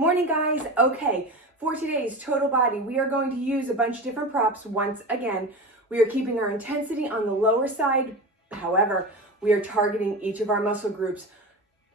Morning, guys. Okay, for today's total body, we are going to use a bunch of different props. Once again, we are keeping our intensity on the lower side. However, we are targeting each of our muscle groups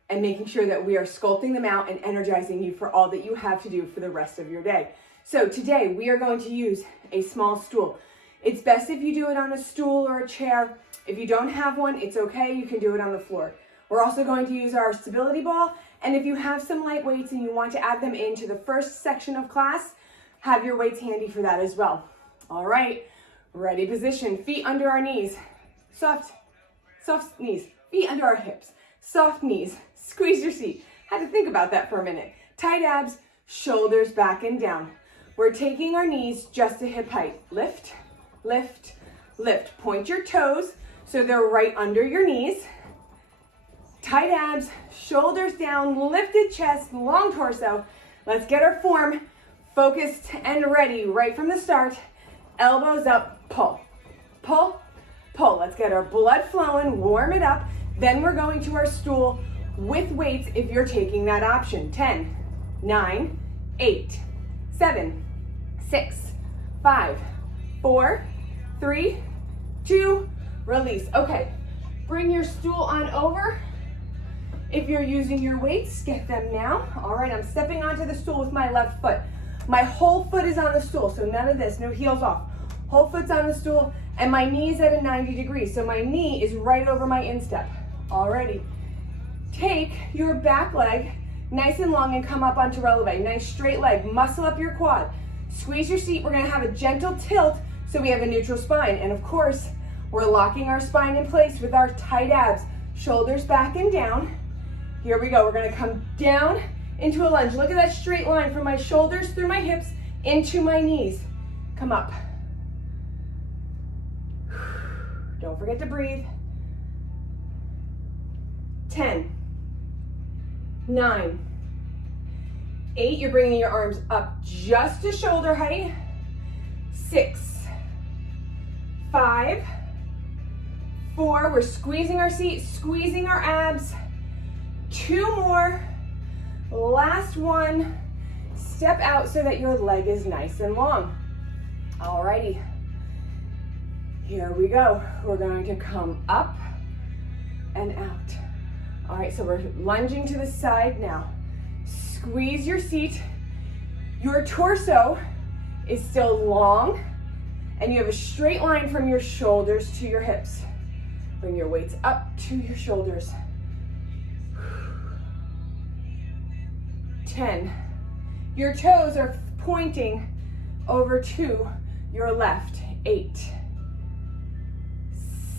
and making sure that we are sculpting them out and energizing you for all that you have to do for the rest of your day. So today we are going to use a small stool. It's best if you do it on a stool or a chair. If you don't have one, it's okay. You can do it on the floor. We're also going to use our stability ball. And if you have some light weights and you want to add them into the first section of class, have your weights handy for that as well. All right, ready position, feet under our knees, soft knees, feet under our hips, soft knees, squeeze your seat. Had to think about that for a minute. Tight abs, shoulders back and down. We're taking our knees just to hip height. Lift, lift, lift. Point your toes so they're right under your knees. Tight abs, shoulders down, lifted chest, long torso. Let's get our form focused and ready right from the start. Elbows up, pull, pull, pull. Let's get our blood flowing, warm it up. Then we're going to our stool with weights if you're taking that option. 10, 9, 8, 7, 6, 5, 4, 3, 2, release. Okay, bring your stool on over. If you're using your weights, get them now. All right, I'm stepping onto the stool with my left foot. My whole foot is on the stool, so none of this, no heels off. Whole foot's on the stool, and my knee's at a 90 degrees, so my knee is right over my instep. Alrighty. Take your back leg nice and long and come up onto releve. Nice straight leg, muscle up your quad. Squeeze your seat, we're gonna have a gentle tilt so we have a neutral spine. And of course, we're locking our spine in place with our tight abs. Shoulders back and down. Here we go, we're gonna come down into a lunge. Look at that straight line from my shoulders through my hips into my knees. Come up. Don't forget to breathe. 10, 9, 8, you're bringing your arms up just to shoulder height. 6, 5, 4, we're squeezing our seat, squeezing our abs. 2 more, last one. Step out so that your leg is nice and long. Alrighty, here we go. We're going to come up and out. All right, so we're lunging to the side now. Squeeze your seat. Your torso is still long, and you have a straight line from your shoulders to your hips. Bring your weights up to your shoulders. 10. Your toes are pointing over to your left. 8,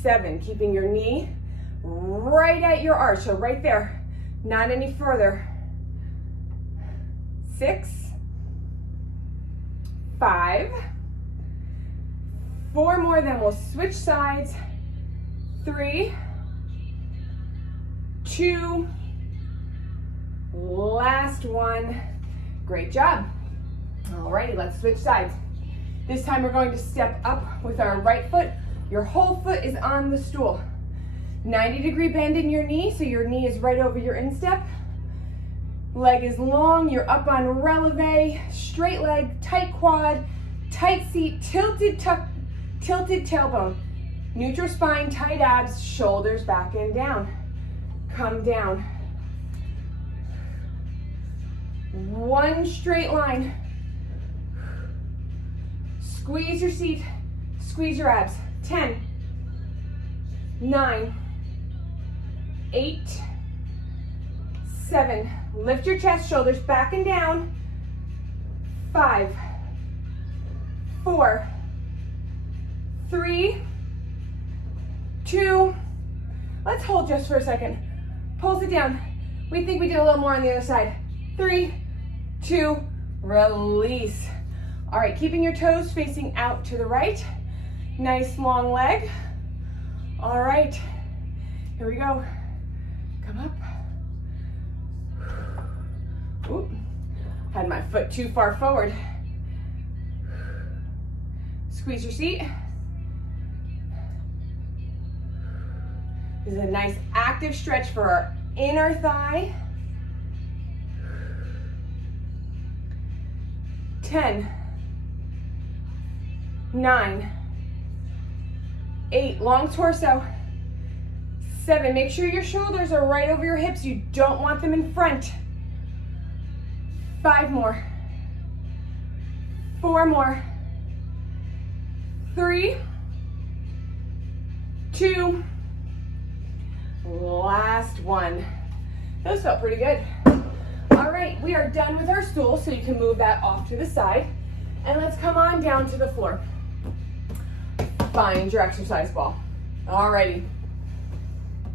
7, keeping your knee right at your arch, so right there, not any further. 6, 5, 4 more, then we'll switch sides. 3, 2, last one. Great job. Alrighty, let's switch sides. This time we're going to step up with our right foot. Your whole foot is on the stool. 90-degree bend in your knee, so your knee is right over your instep. Leg is long, you're up on releve, straight leg, tight quad, tight seat, tilted tailbone, neutral spine, tight abs, shoulders back and down. Come down. One straight line. Squeeze your seat, squeeze your abs. 10, 9, 8, 7, lift your chest, shoulders back and down. 5, 4, 3, 2, let's hold just for a second. Pulse it down. We think we did a little more on the other side. 3, 2, release. All right, keeping your toes facing out to the right. Nice long leg. All right, here we go. Come up. Oop, had my foot too far forward. Squeeze your seat. This is a nice active stretch for our inner thigh. 10, 9, 8, long torso, 7, make sure your shoulders are right over your hips. You don't want them in front. 5 more, 4 more, 3, 2, last one. Those felt pretty good. All right, we are done with our stool, so you can move that off to the side. And let's come on down to the floor. Find your exercise ball. All righty,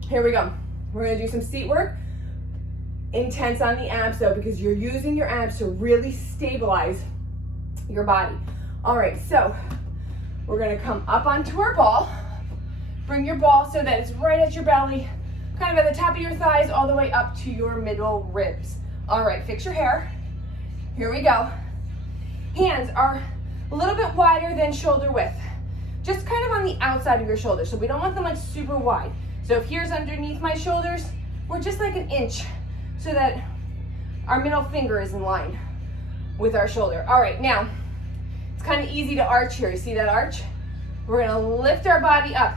here we go. We're gonna do some seat work. Intense on the abs though, because you're using your abs to really stabilize your body. All right, so we're gonna come up onto our ball. Bring your ball so that it's right at your belly, kind of at the top of your thighs, all the way up to your middle ribs. All right, fix your hair. Here we go. Hands are a little bit wider than shoulder width, just kind of on the outside of your shoulders. So we don't want them like super wide. So if here's underneath my shoulders, we're just like an inch so that our middle finger is in line with our shoulder. All right, now it's kind of easy to arch here. You see that arch? We're gonna lift our body up,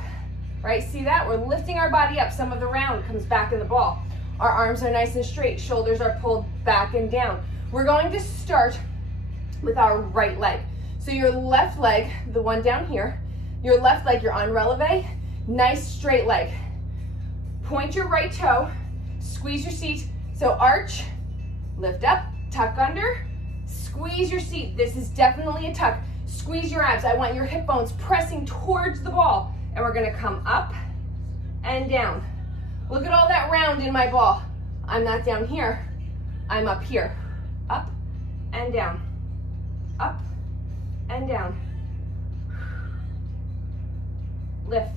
right? See that? We're lifting our body up. Some of the round comes back in the ball. Our arms are nice and straight. Shoulders are pulled back and down. We're going to start with our right leg. So your left leg, the one down here, your left leg, you're on releve, nice straight leg. Point your right toe, squeeze your seat. So arch, lift up, tuck under, squeeze your seat. This is definitely a tuck. Squeeze your abs. I want your hip bones pressing towards the ball. And we're gonna come up and down. Look at all that round in my ball. I'm not down here, I'm up here. Up and down, up and down. Lift.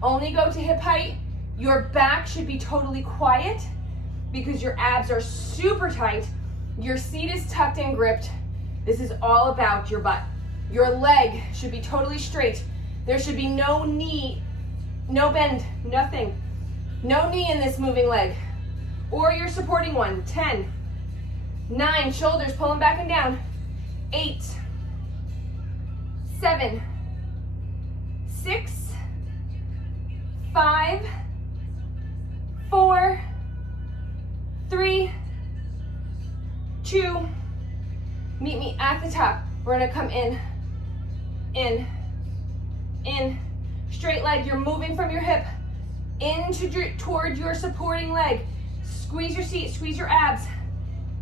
Only go to hip height. Your back should be totally quiet because your abs are super tight. Your seat is tucked and gripped. This is all about your butt. Your leg should be totally straight. There should be no knee, no bend, nothing. No knee in this moving leg. Or your supporting one. 10, 9, shoulders pulling back and down. 8, 7, 6, 5, 4, 3, 2, meet me at the top. We're gonna come in, straight leg. You're moving from your hip toward your supporting leg. Squeeze your seat, squeeze your abs.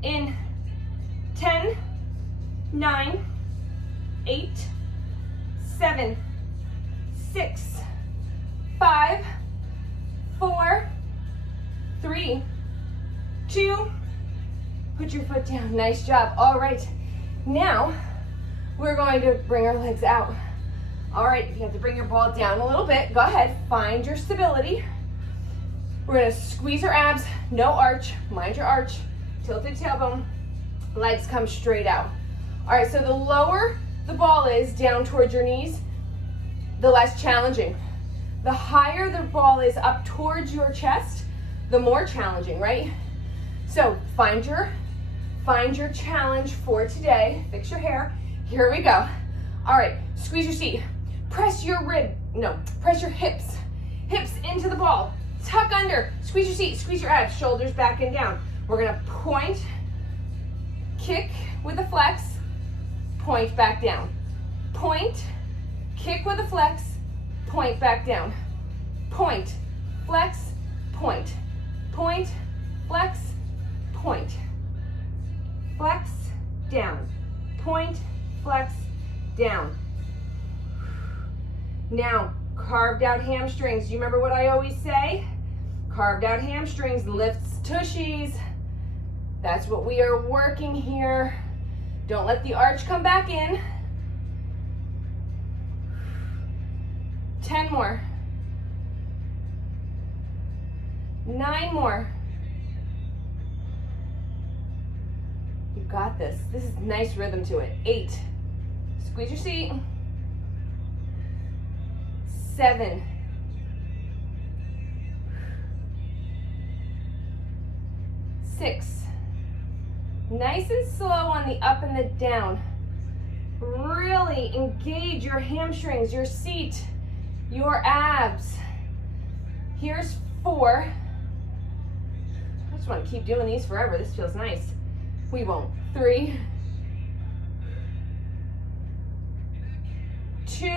In 10, 9, 8, 7, 6, 5, 4, 3, 2, put your foot down. Nice job. All right, now we're going to bring our legs out. All right, you have to bring your ball down a little bit. Go ahead, find your stability. We're gonna squeeze our abs, no arch, mind your arch, tilted tailbone, legs come straight out. All right, so the lower the ball is down towards your knees, the less challenging. The higher the ball is up towards your chest, the more challenging, right? So find your challenge for today. Fix your hair. Here we go. All right, squeeze your seat. Press your hips into the ball. Tuck under, squeeze your seat, squeeze your abs, shoulders back and down. We're gonna point, kick with a flex, point back down. Point, kick with a flex, point back down. Point, flex, point. Point, flex, point. Flex, down. Point, flex, down. Now, carved out hamstrings. Do you remember what I always say? Carved out hamstrings lifts tushies. That's what we are working here. Don't let the arch come back in. 10 more. 9 more. You got this. This is nice rhythm to it. 8. Squeeze your seat. 7. 6. Nice and slow on the up and the down. Really engage your hamstrings, your seat, your abs. Here's 4. I just want to keep doing these forever. This feels nice. We won't. 3, 2,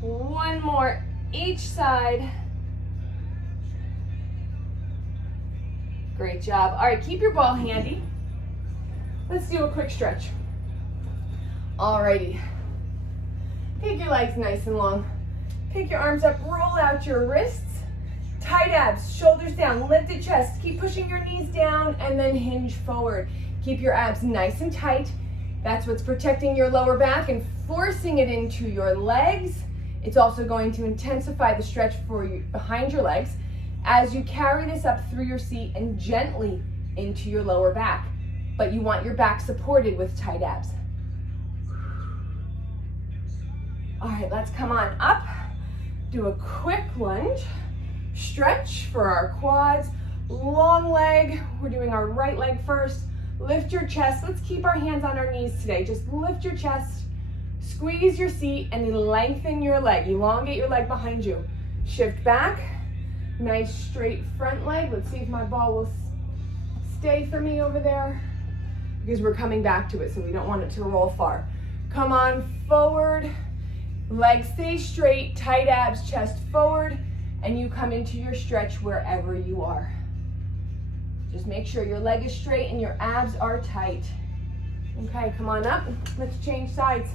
1 more each side. Great job. All right, keep your ball handy. Let's do a quick stretch. Alrighty. Take your legs nice and long. Pick your arms up, roll out your wrists. Tight abs, shoulders down, lifted chest. Keep pushing your knees down and then hinge forward. Keep your abs nice and tight. That's what's protecting your lower back and forcing it into your legs. It's also going to intensify the stretch for you behind your legs as you carry this up through your seat and gently into your lower back. But you want your back supported with tight abs. All right, let's come on up. Do a quick lunge. Stretch for our quads. Long leg. We're doing our right leg first. Lift your chest. Let's keep our hands on our knees today. Just lift your chest. Squeeze your seat and lengthen your leg. Elongate your leg behind you. Shift back. Nice straight front leg. Let's see if my ball will stay for me over there, because we're coming back to it, so we don't want it to roll far. Come on forward. Legs stay straight. Tight abs, chest forward. And you come into your stretch wherever you are. Just make sure your leg is straight and your abs are tight. Okay, come on up. Let's change sides.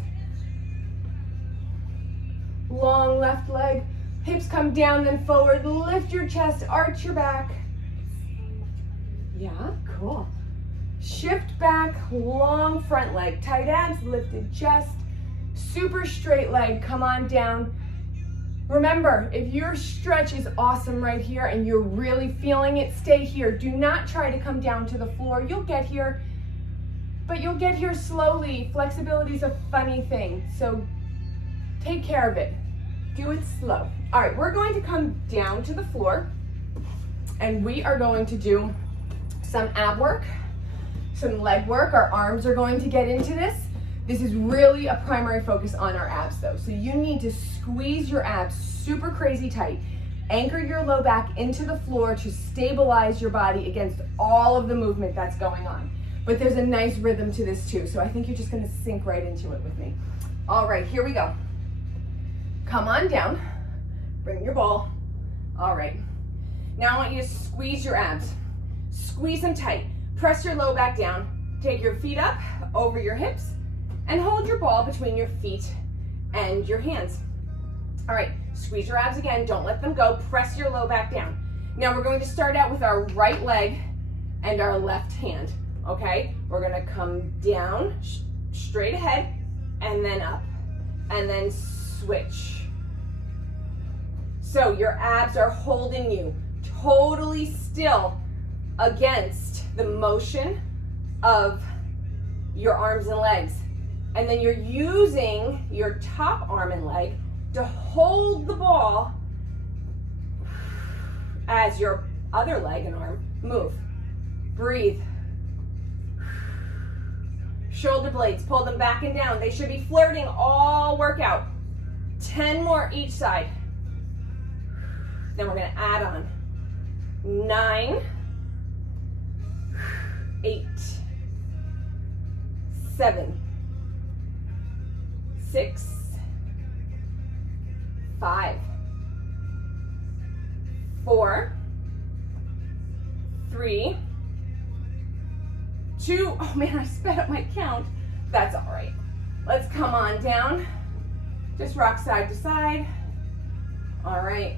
Long left leg. Hips come down, then forward. Lift your chest, arch your back. Yeah, cool. Shift back, long front leg. Tight abs, lifted chest. Super straight leg, come on down. Remember, if your stretch is awesome right here and you're really feeling it, stay here. Do not try to come down to the floor. You'll get here, but you'll get here slowly. Flexibility is a funny thing, so take care of it. Do it slow. All right, we're going to come down to the floor and we are going to do some ab work, some leg work. Our arms are going to get into this. This is really a primary focus on our abs though. So you need to squeeze your abs super crazy tight. Anchor your low back into the floor to stabilize your body against all of the movement that's going on. But there's a nice rhythm to this too. So I think you're just gonna sink right into it with me. All right, here we go. Come on down, bring your ball. All right, now I want you to squeeze your abs. Squeeze them tight. Press your low back down. Take your feet up over your hips and hold your ball between your feet and your hands. All right, squeeze your abs again. Don't let them go. Press your low back down. Now we're going to start out with our right leg and our left hand, okay? We're gonna come down, straight ahead, and then up, and then switch. So your abs are holding you totally still against the motion of your arms and legs. And then you're using your top arm and leg to hold the ball as your other leg and arm move. Breathe. Shoulder blades, pull them back and down. They should be flirting all workout. 10 more each side. Then we're gonna add on 9, 8, 7, 6, 5, 4, 3, 2. Oh man, I sped up my count. That's all right. Let's come on down. Just rock side to side. All right.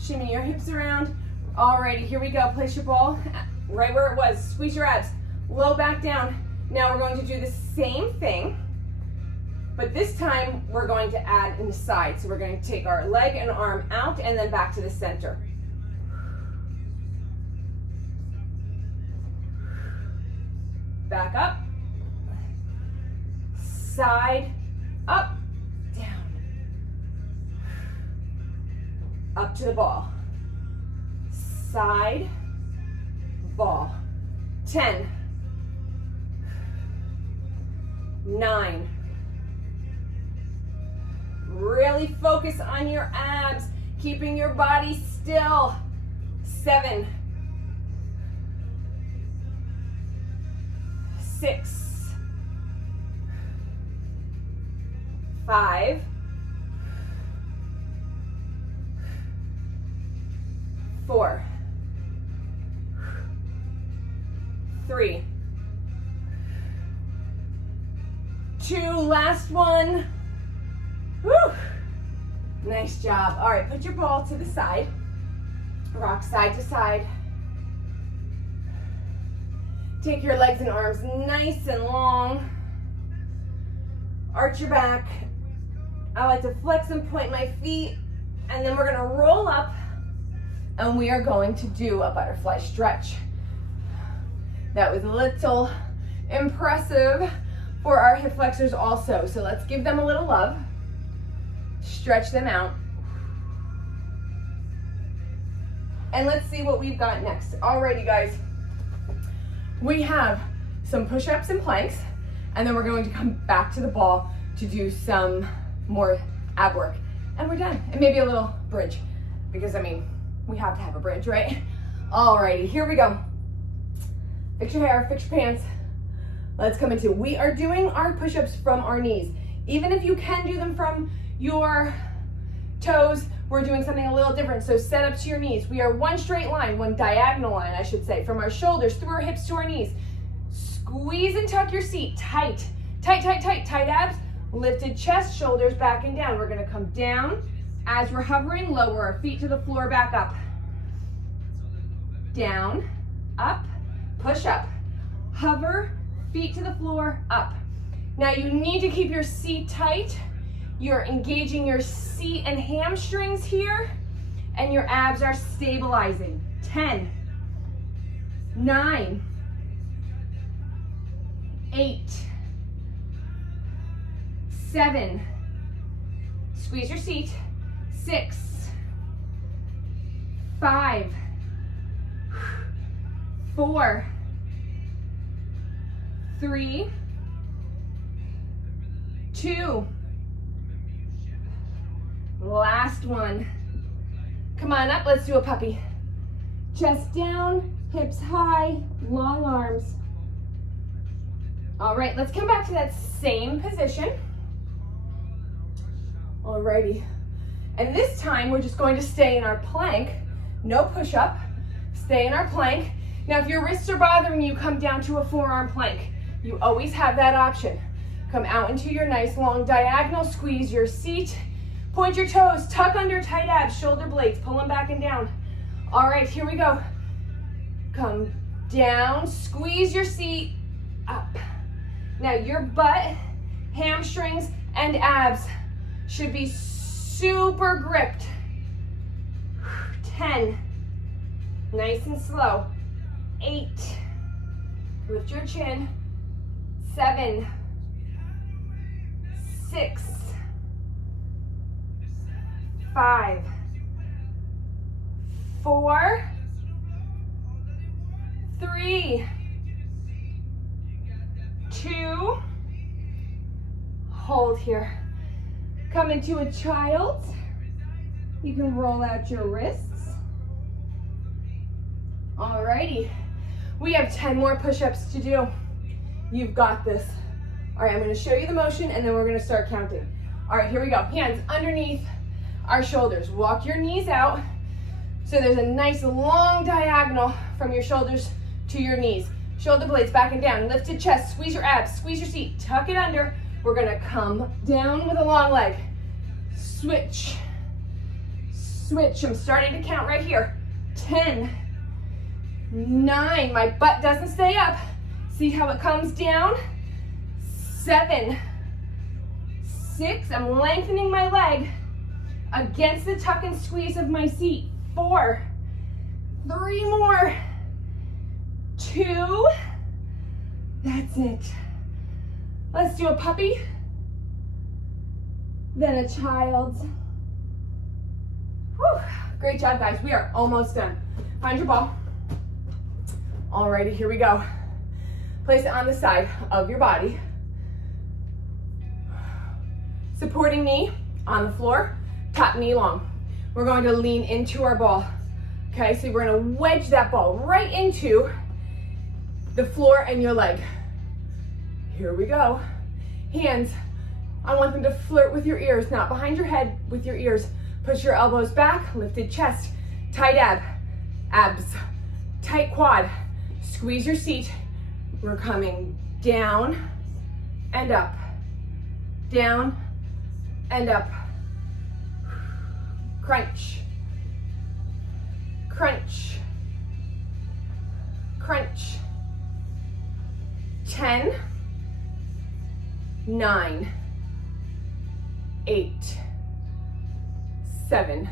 Shimmy your hips around. Alrighty, here we go. Place your ball right where it was. Squeeze your abs. Low back down. Now we're going to do the same thing, but this time we're going to add in the side. So we're going to take our leg and arm out and then back to the center. Back up. Side, up, down. Up to the ball. Side, ball. 10, 9. Really focus on your abs, keeping your body still. 7. 6. 5. 4. 3. 2. Last one. Woo! Nice job. All right, put your ball to the side. Rock side to side. Take your legs and arms nice and long. Arch your back. I like to flex and point my feet. And then we're gonna roll up and we are going to do a butterfly stretch. That was a little impressive for our hip flexors also. So let's give them a little love. Stretch them out. And let's see what we've got next. Alrighty, guys. We have some push-ups and planks, and then we're going to come back to the ball to do some more ab work. And we're done. And maybe a little bridge, because I mean, we have to have a bridge, right? Alrighty, here we go. Fix your hair, fix your pants. Let's come into, we are doing our push-ups from our knees. Even if you can do them from your toes, we're doing something a little different. So set up to your knees. We are one straight line, one diagonal line, I should say, from our shoulders through our hips to our knees. Squeeze and tuck your seat tight. Tight, tight, tight, tight abs. Lifted chest, shoulders back and down. We're gonna come down. As we're hovering, lower our feet to the floor, back up. Down, up, push up. Hover, feet to the floor, up. Now you need to keep your seat tight. You're engaging your seat and hamstrings here, and your abs are stabilizing. 10, 9, 8, 7, squeeze your seat, 6, 5, 4, 3, 2, last one. Come on up, let's do a puppy. Chest down, hips high, long arms. All right, let's come back to that same position. Alrighty. And this time we're just going to stay in our plank. No push-up, stay in our plank. Now if your wrists are bothering you, come down to a forearm plank. You always have that option. Come out into your nice long diagonal, squeeze your seat. Point your toes, tuck under tight abs, shoulder blades, pull them back and down. All right, here we go. Come down, squeeze your seat, up. Now your butt, hamstrings, and abs should be super gripped. 10, nice and slow. 8, lift your chin. 7, 6, 5, 4, 3, 2, hold here. Come into a child. You can roll out your wrists. Alrighty, we have 10 more push-ups to do. You've got this. All right, I'm gonna show you the motion and then we're gonna start counting. All right, here we go. Hands underneath our shoulders. Walk your knees out. So there's a nice long diagonal from your shoulders to your knees. Shoulder blades back and down. Lifted chest, squeeze your abs, squeeze your seat, tuck it under. We're gonna come down with a long leg. Switch, switch. I'm starting to count right here. 10, 9, my butt doesn't stay up. See how it comes down? 7, 6, I'm lengthening my leg against the tuck and squeeze of my seat. 4, 3 more, 2, that's it. Let's do a puppy, then a child. Whew. Great job, guys. We are almost done. Find your ball. Alrighty, here we go. Place it on the side of your body. Supporting knee on the floor, top knee long. We're going to lean into our ball. Okay, so we're gonna wedge that ball right into the floor and your leg. Here we go. Hands, I want them to flirt with your ears, not behind your head, with your ears. Push your elbows back, lifted chest, tight abs, tight quad. Squeeze your seat. We're coming down and up, down and up. Crunch, crunch, crunch. 10, 9, 8, 7,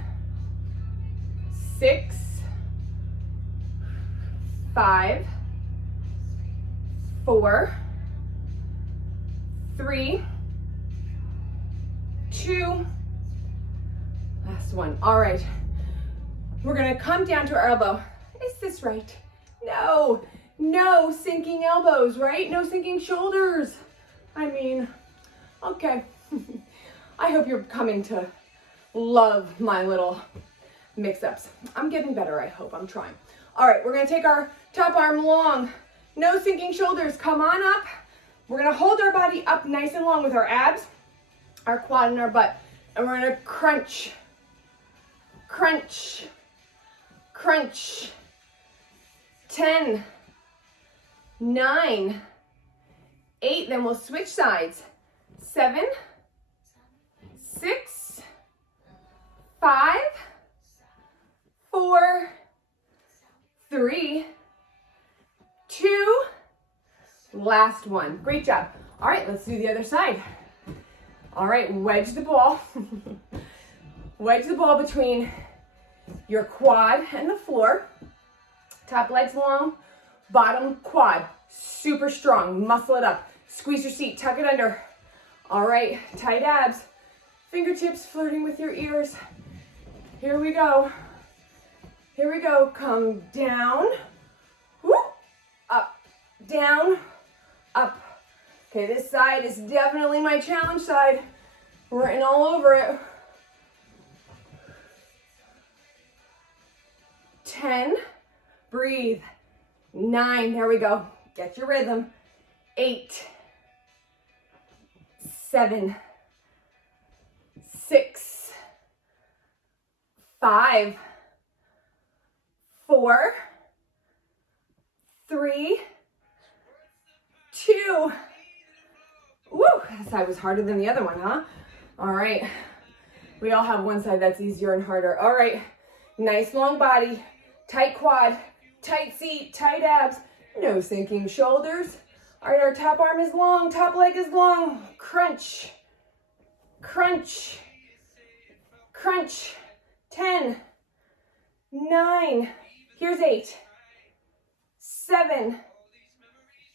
6, 5, 4, 3, 2, last one. All right, we're gonna come down to our elbow. Is this right? No, no sinking elbows, right? No sinking shoulders. I mean, okay. I hope you're coming to love my little mix-ups. I'm getting better, I hope. I'm trying. All right, we're gonna take our top arm long. No sinking shoulders. Come on up. We're gonna hold our body up nice and long with our abs, our quad, and our butt. And we're gonna crunch, crunch, crunch. 10, 9, 8, then we'll switch sides. 7, 6, 5, 4, 3, 2, last one. Great job. All right, let's do the other side. All right, wedge the ball. Wedge the ball between your quad and the floor. Top leg's long, bottom quad, super strong, muscle it up. Squeeze your seat, tuck it under. All right, tight abs. Fingertips flirting with your ears. Here we go. Here we go, come down, whoop, up, down, up. Okay, this side is definitely my challenge side. We're in all over it. 10, breathe. 9, there we go. Get your rhythm. 8, 7, 6, 5, 4, 3, 2. Woo, that side was harder than the other one, huh? All right. We all have one side that's easier and harder. All right. Nice long body, tight quad, tight seat, tight abs, no sinking shoulders. All right, our top arm is long, top leg is long. Crunch, crunch, crunch. 10, 9, here's 8, 7,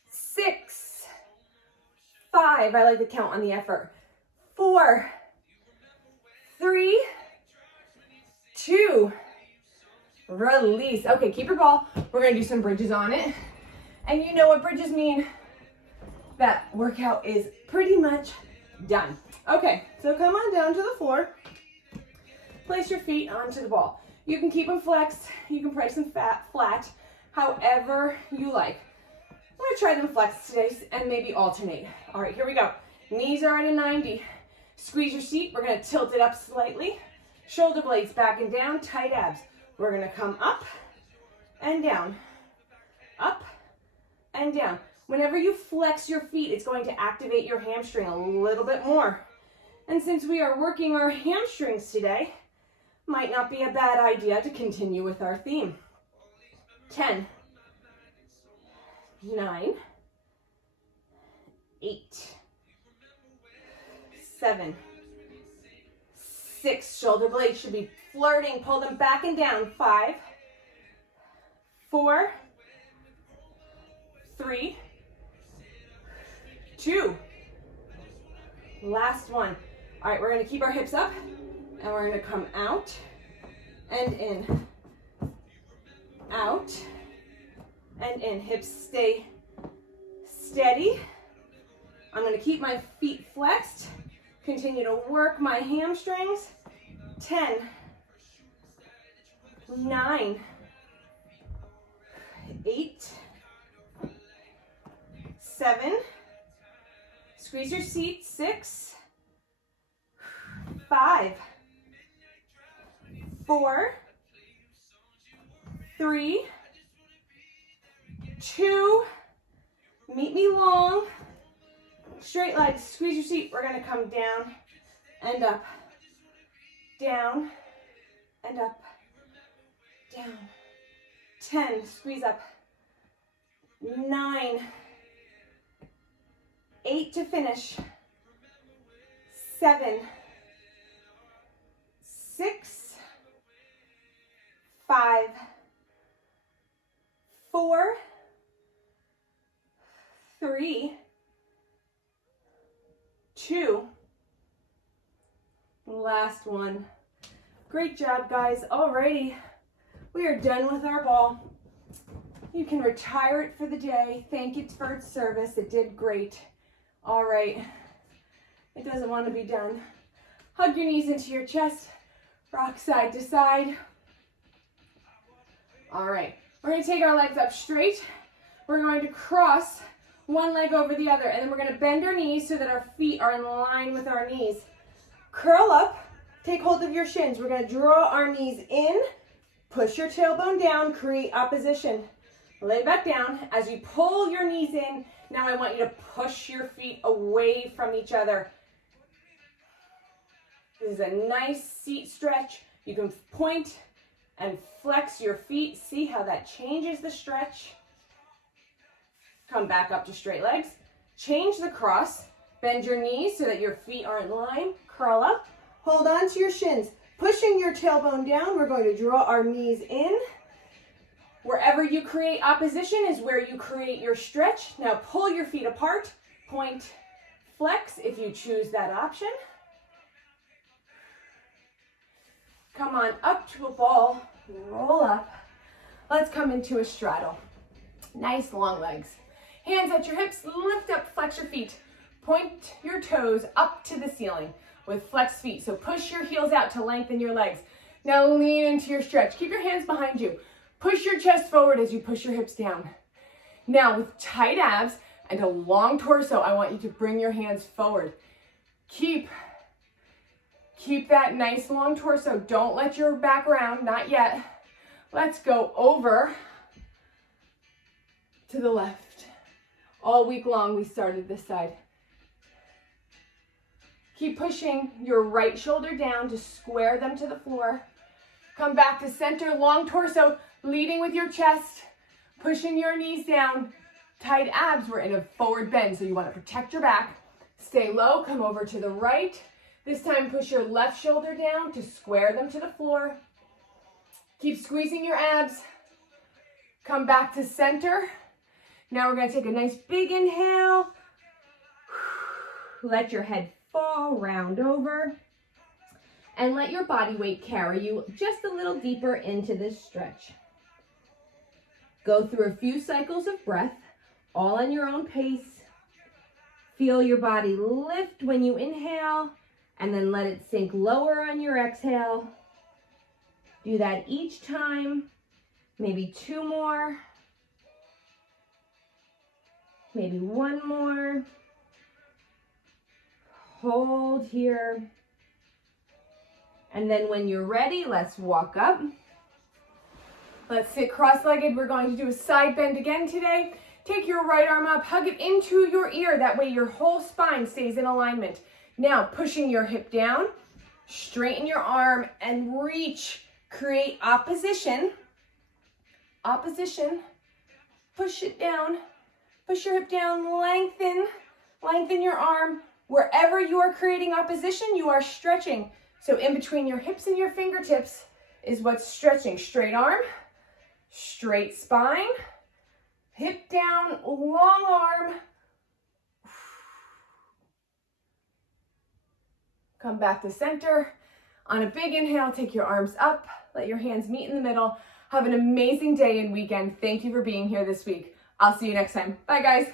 6, 5, I like to count on the effort. 4, 3, 2, release. Okay, keep your ball. We're gonna do some bridges on it. And you know what bridges mean. That workout is pretty much done. Okay, so come on down to the floor. Place your feet onto the ball. You can keep them flexed. You can place them flat, however you like. I'm gonna try them flexed today and maybe alternate. All right, here we go. Knees are at a 90. Squeeze your seat. We're gonna tilt it up slightly. Shoulder blades back and down, tight abs. We're gonna come up and down, up and down. Whenever you flex your feet, it's going to activate your hamstring a little bit more. And since we are working our hamstrings today, might not be a bad idea to continue with our theme. 10, 9, 8, 7, 6, shoulder blades should be flirting, pull them back and down. 5, 4, 3, 2, last one. All right, we're gonna keep our hips up and we're gonna come out and in, out and in. Hips stay steady. I'm gonna keep my feet flexed Continue to work my hamstrings. 10, 9, 8, 7, squeeze your seat, 6, 5, 4, 3, 2, meet me long, straight legs, squeeze your seat. We're gonna come down and up, down and up, down. 10, squeeze up. 9, 8 to finish. 7, 6, 5, 4, 3, 2, last one. Great job, guys. Alrighty, we are done with our ball. You can retire it for the day. Thank it for its service. It did great. All right, it doesn't want to be done. Hug your knees into your chest. Rock side to side. All right, we're going to take our legs up straight. We're going to cross one leg over the other, and then we're going to bend our knees so that our feet are in line with our knees. Curl up. Take hold of your shins. We're going to draw our knees in. Push your tailbone down. Create opposition. Lay back down. As you pull your knees in, now I want you to push your feet away from each other. This is a nice seat stretch. You can point and flex your feet. See how that changes the stretch. Come back up to straight legs. Change the cross. Bend your knees so that your feet are in line. Curl up. Hold on to your shins. Pushing your tailbone down, we're going to draw our knees in. Wherever you create opposition is where you create your stretch. Now pull your feet apart. Point, flex if you choose that option. Come on up to a ball. Roll up. Let's come into a straddle. Nice long legs. Hands at your hips. Lift up, flex your feet. Point your toes up to the ceiling with flexed feet. So push your heels out to lengthen your legs. Now lean into your stretch. Keep your hands behind you. Push your chest forward as you push your hips down. Now with tight abs and a long torso, I want you to bring your hands forward. Keep that nice long torso. Don't let your back round, not yet. Let's go over to the left. All week long we started this side. Keep pushing your right shoulder down to square them to the floor. Come back to center, long torso, leading with your chest, pushing your knees down. Tight abs, we're in a forward bend, so you want to protect your back. Stay low, come over to the right. This time push your left shoulder down to square them to the floor. Keep squeezing your abs. Come back to center. Now we're going to take a nice big inhale. Let your head fall, round over. And let your body weight carry you just a little deeper into this stretch. Go through a few cycles of breath, all on your own pace. Feel your body lift when you inhale, and then let it sink lower on your exhale. Do that each time, maybe 2 more, maybe 1 more. Hold here. And then when you're ready, let's walk up. Let's sit cross-legged. We're going to do a side bend again today. Take your right arm up, hug it into your ear. That way your whole spine stays in alignment. Now, pushing your hip down, straighten your arm and reach. Create opposition. Opposition. Push it down. Push your hip down, lengthen. Lengthen your arm. Wherever you are creating opposition, you are stretching. So in between your hips and your fingertips is what's stretching. Straight arm, straight spine, hip down, long arm. Come back to center. On a big inhale, take your arms up. Let your hands meet in the middle. Have an amazing day and weekend. Thank you for being here this week. I'll see you next time. Bye, guys.